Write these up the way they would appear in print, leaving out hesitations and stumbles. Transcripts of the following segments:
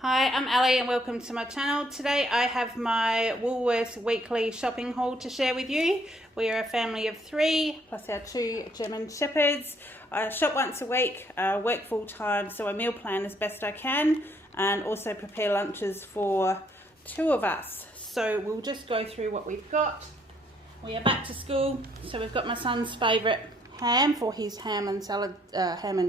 Hi, I'm Ali and welcome to my channel. Today I have my Woolworths weekly shopping haul to share with you. We are a family of 3 plus our 2 German Shepherds. I shop once a week, work full time, so I meal plan as best I can and also prepare lunches for 2 of us. So we'll just go through what we've got. We are back to school, so we've got my son's favourite ham for his ham and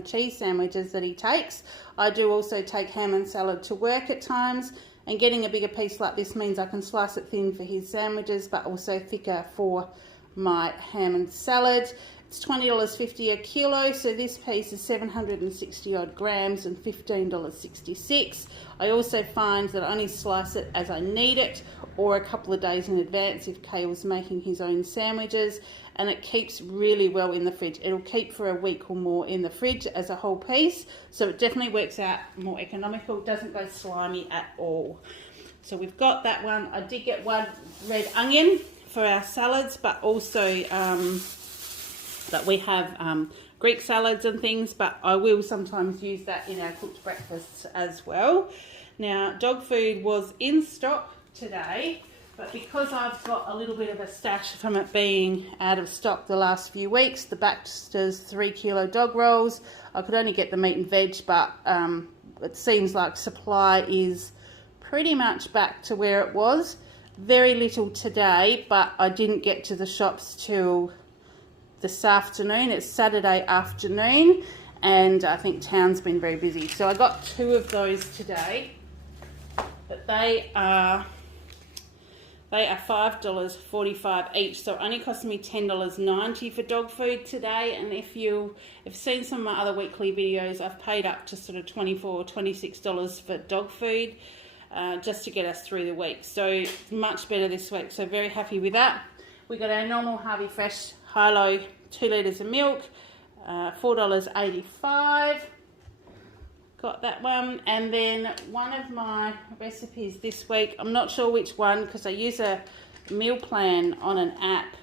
cheese sandwiches that he takes. I do also take ham and salad to work at times, and getting a bigger piece like this means I can slice it thin for his sandwiches but also thicker for my ham and salad. It's $20.50 a kilo, so this piece is 760 odd grams and $15.66. I also find that I only slice it as I need it or a couple of days in advance if Kale's making his own sandwiches, and it keeps really well in the fridge. It'll keep for a week or more in the fridge as a whole piece, so it definitely works out more economical, doesn't go slimy at all. So we've got that one. I did get one red onion for our salads, but also that we have Greek salads and things, but I will sometimes use that in our cooked breakfasts as well. Now, dog food was in stock today, but because I've got a little bit of a stash from it being out of stock the last few weeks, the Baxter's 3 kilo dog rolls, I could only get the meat and veg, but it seems like supply is pretty much back to where it was. Very little today, but I didn't get to the shops till this afternoon. It's Saturday afternoon and I think town's been very busy, so I got 2 of those today, but they are $5.45 each, so it only cost me $10.90 for dog food today. And if you've seen some of my other weekly videos, I've paid up to sort of $24 or $26 for dog food just to get us through the week, so much better this week, so very happy with that. We got our normal Harvey Fresh High-Low 2 litres of milk, $4.85. Got that one. And then one of my recipes this week, I'm not sure which one because I use a meal plan on an app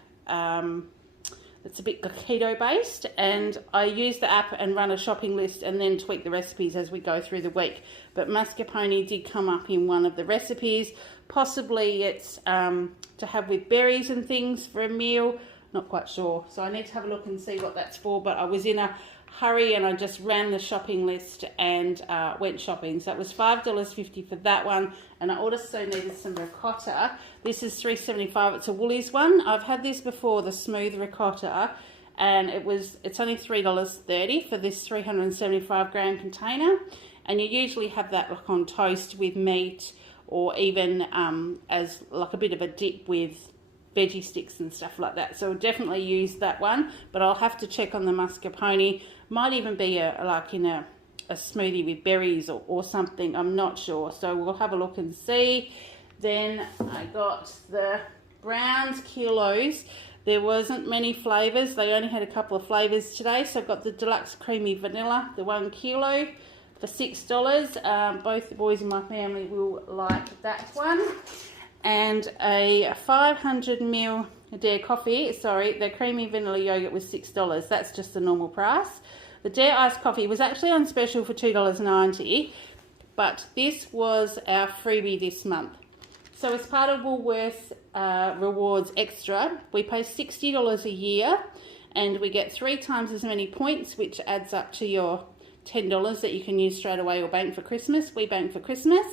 that's a bit keto based, and I use the app and run a shopping list and then tweak the recipes as we go through the week. But mascarpone did come up in one of the recipes. Possibly it's to have with berries and things for a meal, not quite sure, so I need to have a look and see what that's for. But I was in a hurry and I just ran the shopping list and went shopping, so it was $5.50 for that one. And I also needed some ricotta. This is $3.75. It's a Woolies one. I've had this before, the smooth ricotta, and it's only $3.30 for this 375 gram container, and you usually have that like on toast with meat, or even as like a bit of a dip with veggie sticks and stuff like that. So I'll definitely use that one, but I'll have to check on the mascarpone. Might even be like in a smoothie with berries or something, I'm not sure, so we'll have a look and see. Then I got the Browns kilos. There wasn't many flavours, they only had a couple of flavours today, so I've got the deluxe creamy vanilla, the 1 kilo for $6. Both the boys in my family will like that one. And a 500ml Dare coffee, the creamy vanilla yogurt was $6. That's just the normal price. The Dare iced coffee was actually on special for $2.90, but this was our freebie this month. So as part of Woolworths Rewards Extra, we pay $60 a year and we get 3 times as many points, which adds up to your $10 that you can use straight away or bank for Christmas. We bank for Christmas.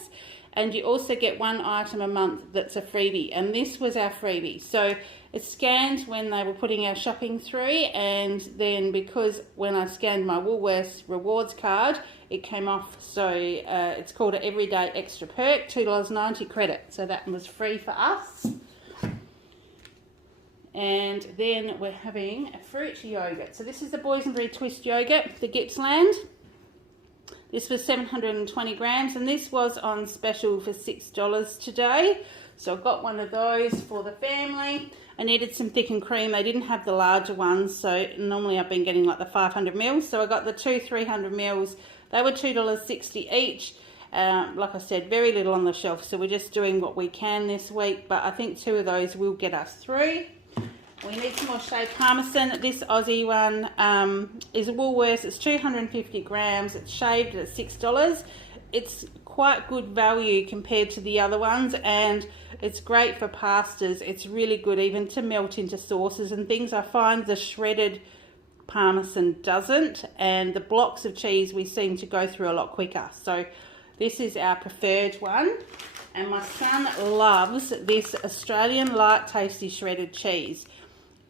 And you also get 1 item a month that's a freebie, and this was our freebie. So it's scanned when they were putting our shopping through, and then because when I scanned my Woolworths rewards card, it came off. So it's called an everyday extra perk, $2.90 credit. So that was free for us. And then we're having a fruit yogurt. So this is the Boysenberry Twist yogurt, the Gippsland. This was 720 grams, and this was on special for $6 today. So I got one of those for the family. I needed some thick and cream. They didn't have the larger ones, so normally I've been getting like the 500 mils. So I got the 2 300 mils. They were $2.60 each. Like I said, very little on the shelf, so we're just doing what we can this week, but I think 2 of those will get us through. We need some more shaved parmesan. This Aussie one is a Woolworths. It's 250 grams. It's shaved at $6. It's quite good value compared to the other ones, and it's great for pastas. It's really good even to melt into sauces and things. I find the shredded Parmesan doesn't, and the blocks of cheese we seem to go through a lot quicker. So this is our preferred one, and my son loves this Australian light tasty shredded cheese.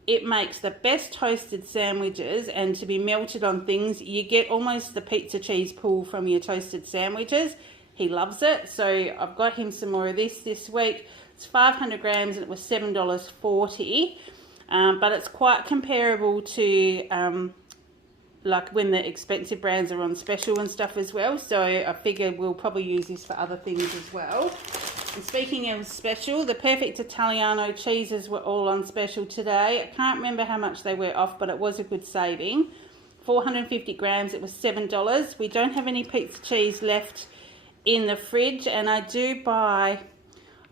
It makes the best toasted sandwiches, and to be melted on things, you get almost the pizza cheese pull from your toasted sandwiches. He loves it, so I've got him some more of this week. It's 500 grams and it was $7.40, but it's quite comparable to like when the expensive brands are on special and stuff as well, so I figured we'll probably use this for other things as well. And speaking of special, the Perfect Italiano cheeses were all on special today. I can't remember how much they were off, but it was a good saving. 450 grams, it was $7. We don't have any pizza cheese left in the fridge, and I do buy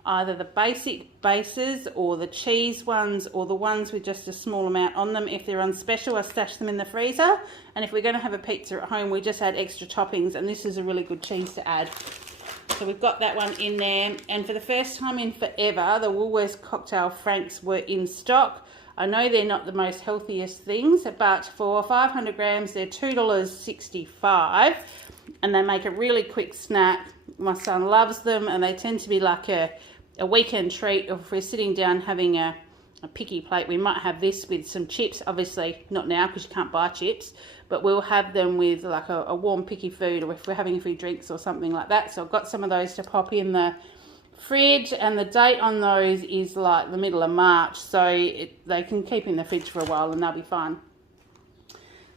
either the basic bases or the cheese ones or the ones with just a small amount on them. If they're on special, I stash them in the freezer, and if we're going to have a pizza at home, we just add extra toppings, and this is a really good cheese to add. So we've got that one in there, and for the first time in forever, the Woolworths Cocktail Franks were in stock. I know they're not the most healthiest things, but for 500 grams, they're $2.65, and they make a really quick snack. My son loves them, and they tend to be like a weekend treat. If we're sitting down having a picky plate, we might have this with some chips. Obviously not now because you can't buy chips, but we'll have them with like a warm picky food, or if we're having a few drinks or something like that. So I've got some of those to pop in the fridge, and the date on those is like the middle of March, so they can keep in the fridge for a while and they'll be fine.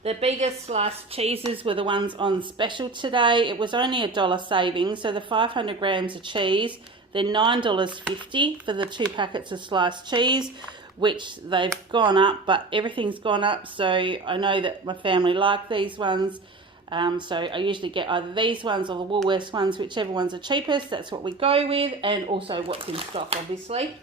The biggest sliced cheeses were the ones on special today. It was only $1 saving, so the 500 grams of cheese, they're $9.50 for the 2 packets of sliced cheese, which they've gone up, but everything's gone up, so I know that my family like these ones. So I usually get either these ones or the Woolworths ones, whichever ones are cheapest, that's what we go with, and also what's in stock, obviously.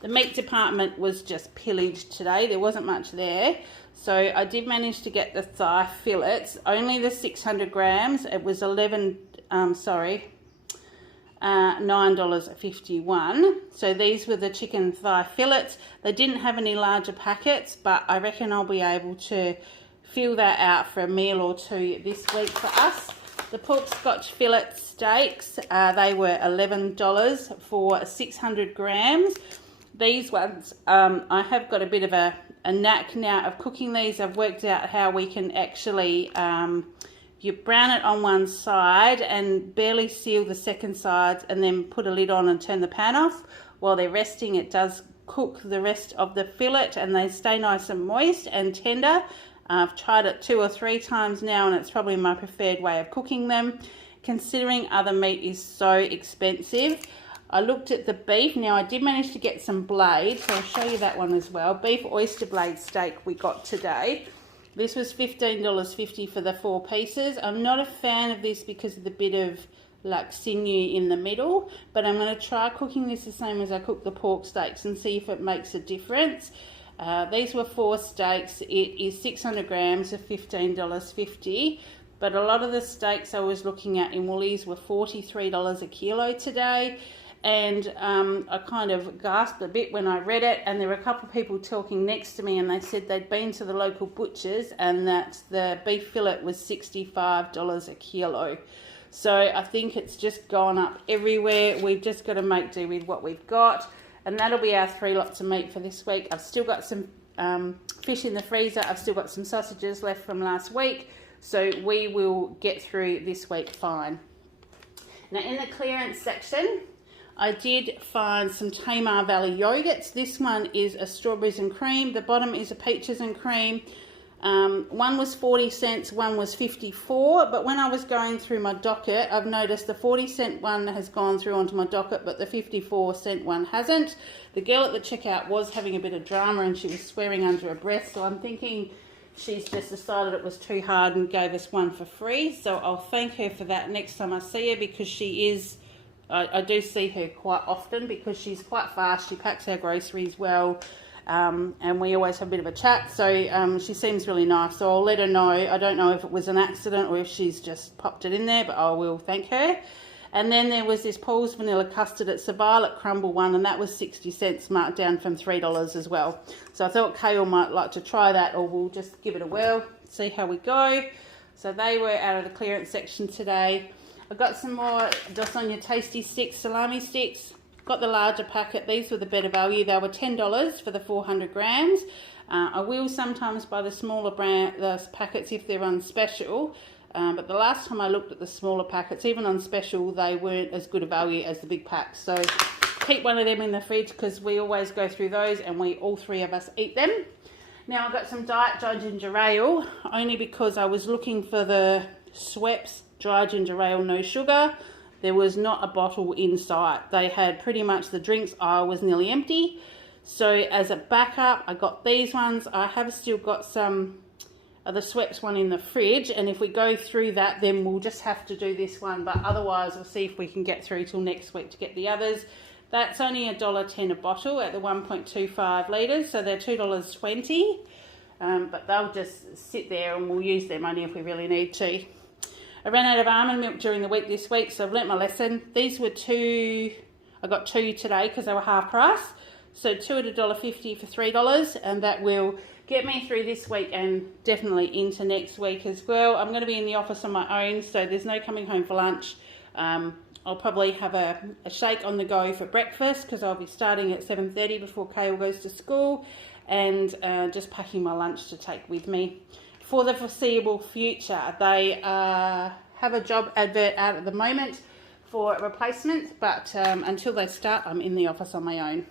The meat department was just pillaged today. There wasn't much there. So I did manage to get the thigh fillets, only the 600 grams. It was $9.51. So these were the chicken thigh fillets. They didn't have any larger packets, but I reckon I'll be able to fill that out for a meal or two this week for us. The pork scotch fillet steaks, they were $11 for 600 grams. These ones, I have got a bit of a knack now of cooking these. I've worked out how we can actually, you brown it on one side and barely seal the second side, and then put a lid on and turn the pan off. While they're resting, it does cook the rest of the fillet, and they stay nice and moist and tender. I've tried it 2 or 3 times now, and it's probably my preferred way of cooking them, considering other meat is so expensive. I looked at the beef. Now I did manage to get some blade, so I'll show you that one as well. Beef oyster blade steak we got today. This was $15.50 for the 4 pieces. I'm not a fan of this because of the bit of like sinew in the middle, but I'm going to try cooking this the same as I cook the pork steaks and see if it makes a difference. These were 4 steaks. It is 600 grams of $15.50. But a lot of the steaks I was looking at in Woolies were $43 a kilo today. And I kind of gasped a bit when I read it, and there were a couple of people talking next to me, and they said they'd been to the local butchers and that the beef fillet was $65 a kilo. So I think it's just gone up everywhere. We've just got to make do with what we've got, and that'll be our 3 lots of meat for this week. I've still got some fish in the freezer. I've still got some sausages left from last week, so we will get through this week fine. Now in the clearance section, I did find some Tamar Valley yogurts. This one is a strawberries and cream. The bottom is a peaches and cream. One was 40 cents, one was 54. But when I was going through my docket, I've noticed the 40-cent one has gone through onto my docket, but the 54-cent one hasn't. The girl at the checkout was having a bit of drama, and she was swearing under her breath. So I'm thinking she's just decided it was too hard and gave us one for free. So I'll thank her for that next time I see her, because she is... I do see her quite often because she's quite fast. She packs our groceries well, and we always have a bit of a chat. So she seems really nice. So I'll let her know. I don't know if it was an accident or if she's just popped it in there, but I will thank her. And then there was this Paul's Vanilla Custard. It's a violet crumble one, and that was 60 cents, marked down from $3 as well. So I thought Kale might like to try that, or we'll just give it a whirl, see how we go. So they were out of the clearance section today. I got some more Lasagna Tasty Sticks, salami sticks. Got the larger packet. These were the better value. They were $10 for the 400 grams. I will sometimes buy the smaller packets if they're on special. But the last time I looked at the smaller packets, even on special, they weren't as good a value as the big packs. So keep one of them in the fridge because we always go through those and all three of us eat them. Now I've got some Diet Dry Ginger Ale, only because I was looking for the Schweppes Dry Ginger Ale No Sugar. There was not a bottle in sight. They had pretty much the drinks aisle was nearly empty. So as a backup, I got these ones. I have still got some of the Schweppes one in the fridge, and if we go through that, then we'll just have to do this one. But otherwise, we'll see if we can get through till next week to get the others. That's only $1.10 a bottle at the 1.25 litres, so they're $2.20. But they'll just sit there and we'll use their money if we really need to. I ran out of almond milk during the week this week, so I've learnt my lesson. These were I got two today because they were half price. So two at $1.50 for $3, and that will get me through this week and definitely into next week as well. I'm going to be in the office on my own, so there's no coming home for lunch. I'll probably have a shake on the go for breakfast because I'll be starting at 7:30 before Kale goes to school, and just packing my lunch to take with me. For the foreseeable future, they have a job advert out at the moment for a replacement, but until they start, I'm in the office on my own.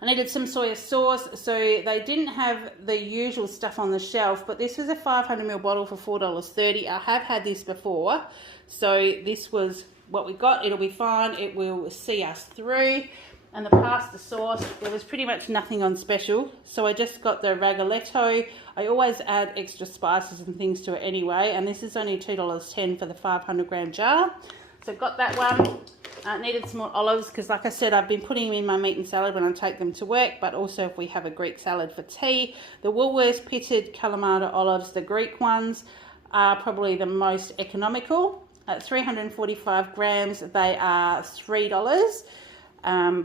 I needed some soya sauce, so they didn't have the usual stuff on the shelf, but this was a 500ml bottle for $4.30. I have had this before, so this was what we got. It'll be fine. It will see us through. And the pasta sauce, there was pretty much nothing on special, so I just got the Ragoletto. I always add extra spices and things to it anyway, and this is only $2.10 for the 500 gram jar. So got that one. Needed some more olives because, like I said, I've been putting them in my meat and salad when I take them to work, but also if we have a Greek salad for tea. The Woolworths pitted Kalamata olives, the Greek ones, are probably the most economical. At 345 grams, they are $3.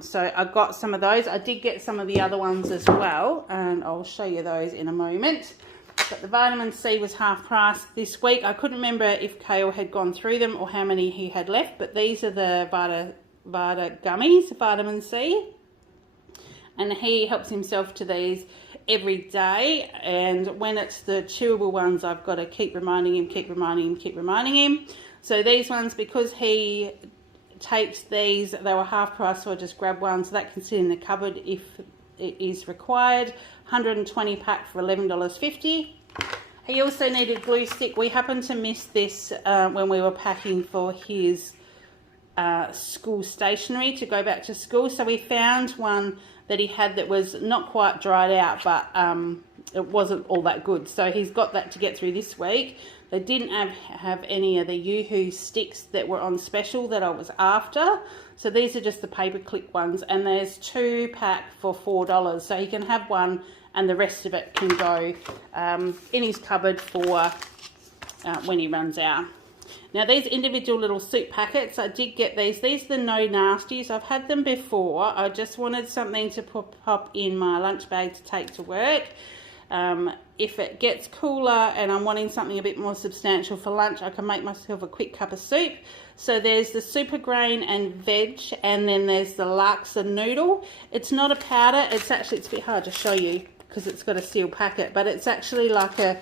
So I got some of those. I did get some of the other ones as well, and I'll show you those in a moment. But the vitamin C was half price this week. I couldn't remember if Kale had gone through them or how many he had left, but these are the Vita gummies, vitamin C. And he helps himself to these every day. And when it's the chewable ones, I've got to keep reminding him. So these ones, because he takes these, they were half price, so I just grabbed one. So that can sit in the cupboard if it is required. 120 pack for $11.50. He also needed glue stick. We happened to miss this when we were packing for his school stationery to go back to school. So we found one that he had that was not quite dried out, but it wasn't all that good. So he's got that to get through this week. They didn't have any of the Yoo-hoo sticks that were on special that I was after. So these are just the paperclip ones, and there's 2 pack for $4. So he can have one and the rest of it can go in his cupboard for when he runs out. Now these individual little soup packets, I did get these. These are the No Nasties. I've had them before. I just wanted something to pop in my lunch bag to take to work. If it gets cooler and I'm wanting something a bit more substantial for lunch, I can make myself a quick cup of soup. So there's the super grain and veg, and then there's the laksa noodle. It's not a powder. It's a bit hard to show you because it's got a sealed packet, but it's actually like a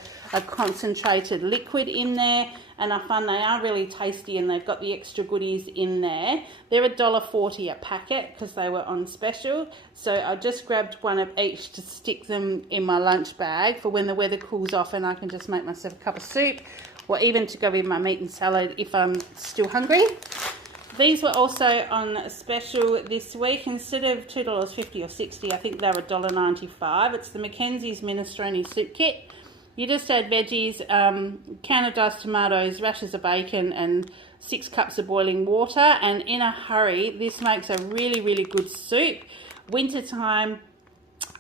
concentrated liquid in there, and I find they are really tasty, and they've got the extra goodies in there. They're $1.40 a packet because they were on special, so I just grabbed one of each to stick them in my lunch bag for when the weather cools off and I can just make myself a cup of soup, or even to go in my meat and salad if I'm still hungry. These were also on special this week. Instead of $2.50 or $60, I think they were $1.95. It's the Mackenzie's Minestrone Soup Kit. You just add veggies, can of diced tomatoes, rashers of bacon, and 6 cups of boiling water. And in a hurry, this makes a really, really good soup. Wintertime,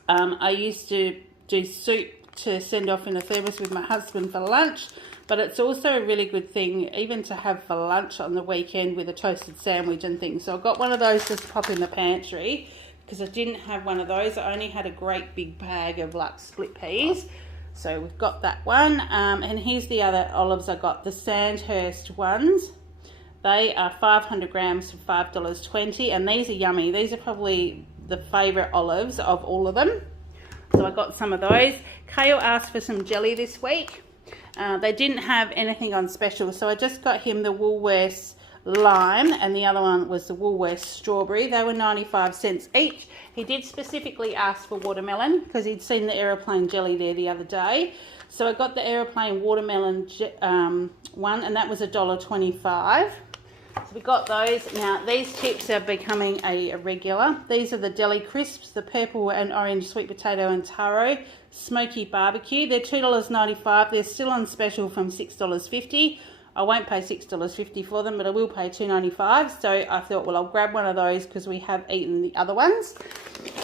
I used to do soup to send off in a thermos with my husband for lunch. but it's also a really good thing even to have for lunch on the weekend with a toasted sandwich and things. So I got one of those just to pop in the pantry because I didn't have one of those. I only had a great big bag of like split peas. So we've got that one. And here's the other olives I got, the Sandhurst ones. They are 500 grams for $5.20, and these are yummy. These are probably the favourite olives of all of them. So I got some of those. Kale asked for some jelly this week. They didn't have anything on special, so I just got him the Woolworths lime, and the other one was the Woolworths strawberry. They were 95 cents each. He did specifically ask for watermelon because he'd seen the aeroplane jelly there the other day. So I got the aeroplane watermelon one, and that was $1.25. So we got those. Now these chips are becoming a regular. These are the deli crisps, the purple and orange sweet potato and taro smoky barbecue. They're $2.95. They're still on special from $6.50. I won't pay $6.50 for them, but I will pay $2.95. So I thought, well, I'll grab one of those because we have eaten the other ones.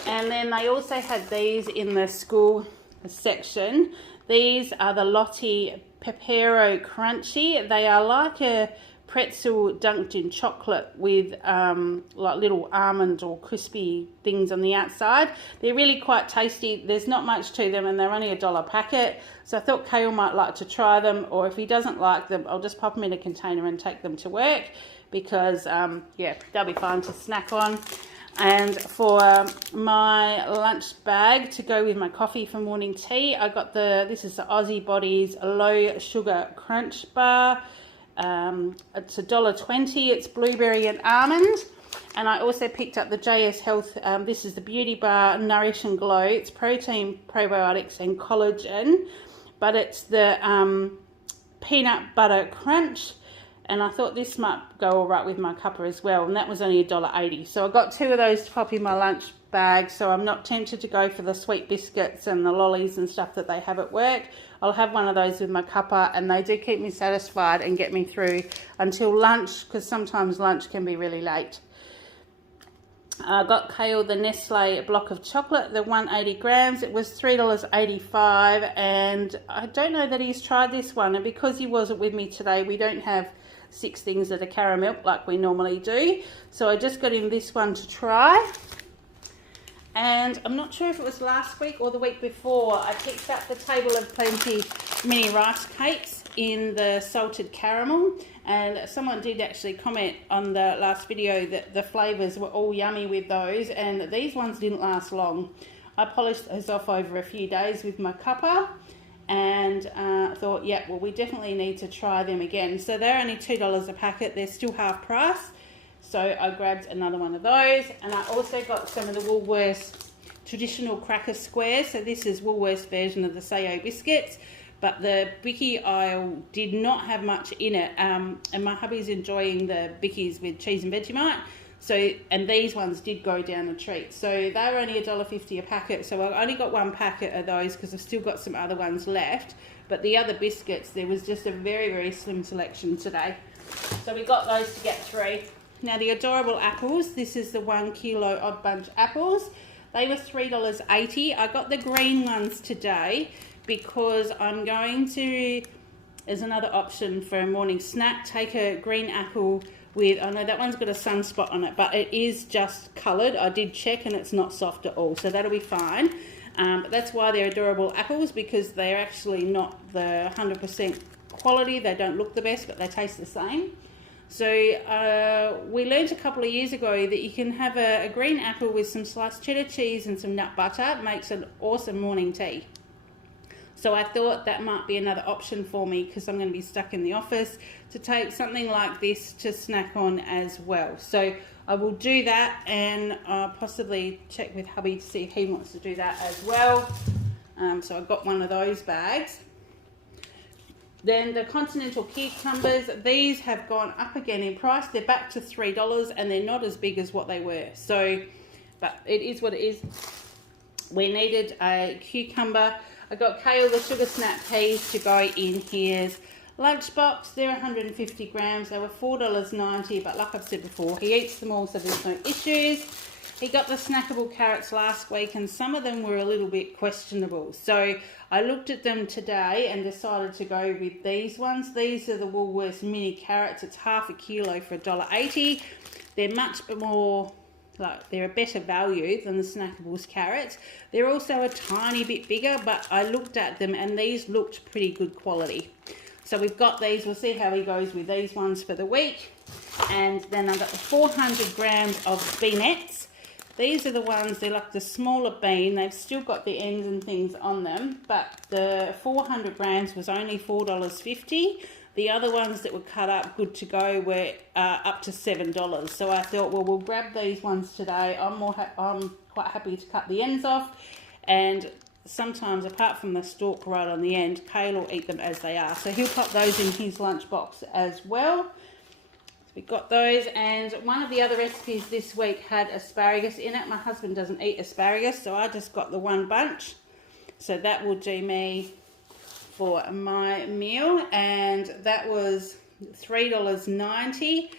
And then they also had these in the school section. These are the Lottie Pepero Crunchy. They are like a pretzel dunked in chocolate with like little almond or crispy things on the outside. They're really quite tasty. There's not much to them, and they're only $1 a packet. So I thought Kale might like to try them, or if he doesn't like them, I'll just pop them in a container and take them to work because yeah, they'll be fine to snack on. And for my lunch bag to go with my coffee for morning tea, I got this is the Aussie Bodies Low Sugar Crunch Bar. It's $1.20. It's blueberry and almond. And I also picked up the JS Health. This is the Beauty Bar Nourish and Glow. It's protein, probiotics and collagen, but it's the peanut butter crunch. And I thought this might go all right with my cuppa as well. And that was only $1.80. So I got 2 of those to pop in my lunch bag. So I'm not tempted to go for the sweet biscuits and the lollies and stuff that they have at work. I'll have one of those with my cuppa, and they do keep me satisfied and get me through until lunch, because sometimes lunch can be really late. I got Kale the Nestle block of chocolate, the 180 grams. It was $3.85, and I don't know that he's tried this one, and because he wasn't with me today, we don't have 6 things that are caramel like we normally do. So I just got him this one to try. And I'm not sure if it was last week or the week before, I picked up the Table of Plenty mini rice cakes in the salted caramel, and someone did actually comment on the last video that the flavours were all yummy with those, and these ones didn't last long. I polished those off over a few days with my cuppa, and thought, yeah, well, we definitely need to try them again. So they're only $2 a packet. They're still half price. So I grabbed another one of those, and I also got some of the Woolworths traditional cracker squares. So this is Woolworths version of the Sayo biscuits, but the Bicky aisle did not have much in it, and my hubby's enjoying the Bickies with cheese and Vegemite. So, and these ones did go down a treat. So they were only $1.50 a packet. So I only got 1 packet of those because I've still got some other ones left. But the other biscuits, there was just a very, very slim selection today. So we got those to get through. Now the adorable apples, this is the 1 kilo Odd Bunch apples. They were $3.80. I got the green ones today because I'm going to, as another option for a morning snack, take a green apple with, I know that one's got a sunspot on it, but it is just coloured. I did check and it's not soft at all, so that'll be fine. But that's why they're adorable apples, because they're actually not the 100% quality. They don't look the best, but they taste the same. So we learned a couple of years ago that you can have a green apple with some sliced cheddar cheese and some nut butter. It makes an awesome morning tea. So I thought that might be another option for me, because I'm going to be stuck in the office, to take something like this to snack on as well. So I will do that, and possibly check with hubby to see if he wants to do that as well. So I got one of those bags. Then the continental cucumbers, these have gone up again in price. They're back to $3, and they're not as big as what they were. So, but it is what it is. We needed a cucumber. I got Kale the sugar snap peas to go in his lunchbox. They're 150 grams. They were $4.90, but like I've said before, he eats them all, so there's no issues. he got the snackable carrots last week and some of them were a little bit questionable. So I looked at them today and decided to go with these ones. These are the Woolworths mini carrots. It's half a kilo for $1.80. They're much more, they're a better value than the snackables carrots. They're also a tiny bit bigger, but I looked at them and these looked pretty good quality. So we've got these. We'll see how he goes with these ones for the week. And then I've got the 400 grams of beanettes. These are the ones, they're like the smaller bean. They've still got the ends and things on them, but the 400 grams was only $4.50. The other ones that were cut up good to go were up to $7. So I thought, well, we'll grab these ones today. I'm quite happy to cut the ends off, and sometimes, apart from the stalk right on the end, Kale will eat them as they are. So he'll pop those in his lunchbox as well. So we got those, and one of the other recipes this week had asparagus in it. My husband doesn't eat asparagus, so I just got the one bunch. So that will do me for my meal, and that was $3.90.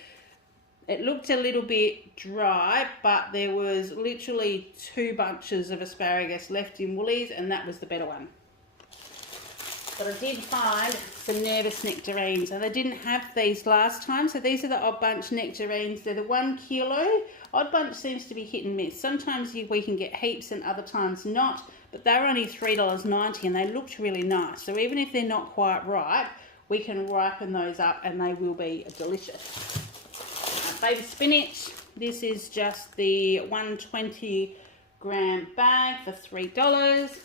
It looked a little bit dry, but there was literally 2 bunches of asparagus left in Woolies, and that was the better one. But I did find some nervous nectarines, and I didn't have these last time. So these are the Odd Bunch nectarines. They're the 1 kilo. Odd Bunch seems to be hit and miss. Sometimes we can get heaps and other times not, but they're only $3.90 and they looked really nice. So even if they're not quite ripe, we can ripen those up and they will be delicious. Baby spinach, this is just the 120 gram bag for $3.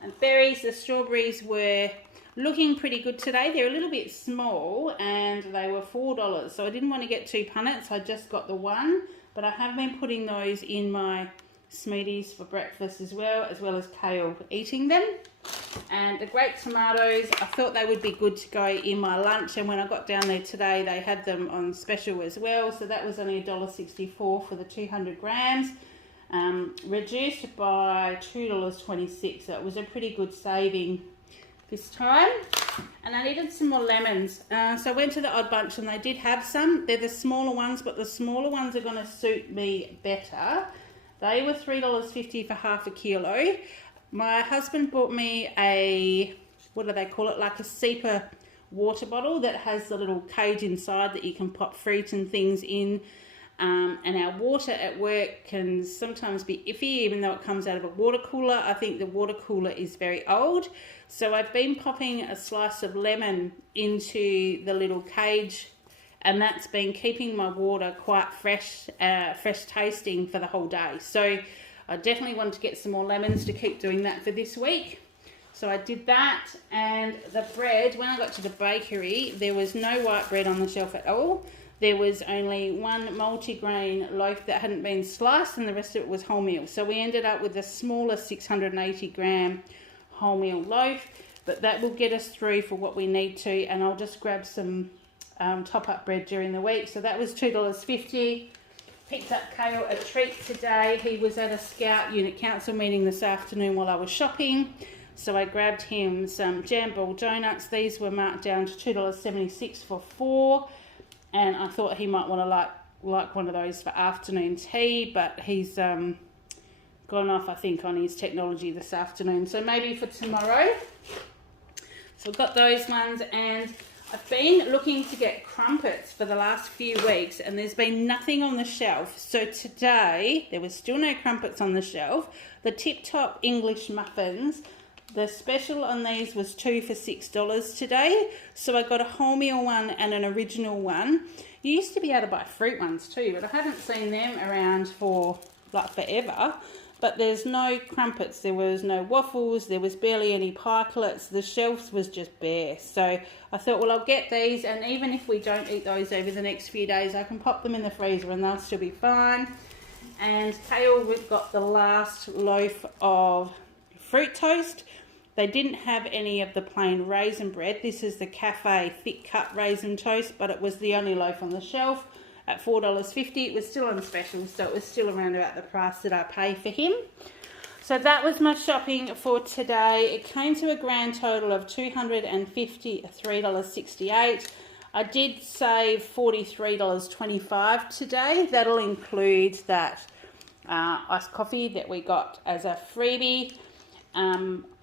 And berries, the strawberries were looking pretty good today. They're a little bit small and they were $4. So I didn't want to get 2 punnets, I just got the one. But I have been putting those in my smoothies for breakfast as well as Kale eating them. And the grape tomatoes, I thought they would be good to go in my lunch, and when I got down there today they had them on special as well, so that was only $1.64 for the 200 grams, reduced by $2.26, so it was a pretty good saving this time. And I needed some more lemons, so I went to the Odd Bunch and they did have some. They're the smaller ones, but the smaller ones are going to suit me better. They were $3.50 for half a kilo. My husband bought me a, what do they call it, like a SEPA water bottle that has the little cage inside that you can pop fruit and things in. And our water at work can sometimes be iffy, even though it comes out of a water cooler. I think the water cooler is very old. So I've been popping a slice of lemon into the little cage, and that's been keeping my water quite fresh tasting for the whole day. So I definitely wanted to get some more lemons to keep doing that for this week. So I did that. And the bread, when I got to the bakery, there was no white bread on the shelf at all. There was only one multigrain loaf that hadn't been sliced, and the rest of it was wholemeal. So we ended up with a smaller 680 gram wholemeal loaf, but that will get us through for what we need to, and I'll just grab some top-up bread during the week. So that was $2.50. Picked up Kale a treat today. He was at a Scout Unit Council meeting this afternoon while I was shopping. So I grabbed him some jam ball donuts. These were marked down to $2.76 for 4. And I thought he might want to like one of those for afternoon tea. But he's gone off, I think, on his technology this afternoon. So maybe for tomorrow. So I've got those ones, and I've been looking to get crumpets for the last few weeks, and there's been nothing on the shelf. So today, there was still no crumpets on the shelf. The Tip Top English muffins, the special on these was 2 for $6 today. So I got a wholemeal one and an original one. You used to be able to buy fruit ones too, but I haven't seen them around for like forever. But there's no crumpets, there was no waffles, there was barely any pikelets, the shelves was just bare. So I thought, well, I'll get these, and even if we don't eat those over the next few days, I can pop them in the freezer and they'll still be fine. And Kale, we've got the last loaf of fruit toast. They didn't have any of the plain raisin bread. This is the cafe thick cut raisin toast, but it was the only loaf on the shelf. At $4.50, it was still on special, so it was still around about the price that I pay for him. So that was my shopping for today. It came to a grand total of $253.68. I did save $43.25 today. That'll include that iced coffee that we got as a freebie.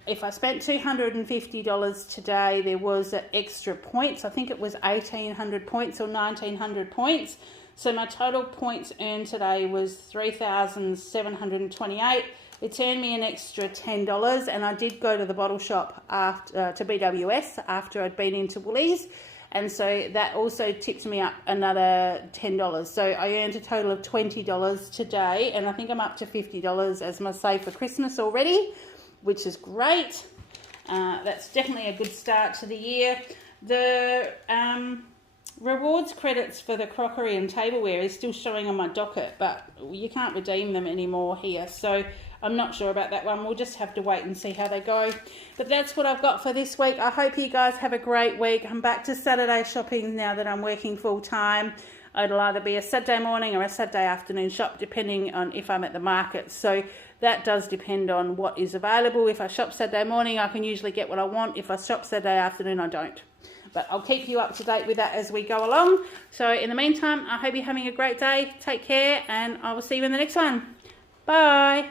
If I spent $250 today, there was extra points. I think it was 1,800 points or 1,900 points. So my total points earned today was 3,728. It's earned me an extra $10, and I did go to the bottle shop after to BWS after I'd been into Woolies, and so that also tipped me up another $10. So I earned a total of $20 today, and I think I'm up to $50 as my save for Christmas already, which is great. That's definitely a good start to the year. The rewards credits for the crockery and tableware is still showing on my docket, but you can't redeem them anymore here, so I'm not sure about that one. We'll just have to wait and see how they go. But that's what I've got for this week. I hope you guys have a great week. I'm back to Saturday shopping now that I'm working full time. It'll either be a Saturday morning or a Saturday afternoon shop, depending on if I'm at the market. So that does depend on what is available. If I shop Saturday morning, I can usually get what I want. If I shop Saturday afternoon, I don't. But I'll keep you up to date with that as we go along. So in the meantime, I hope you're having a great day. Take care, and I will see you in the next one. Bye.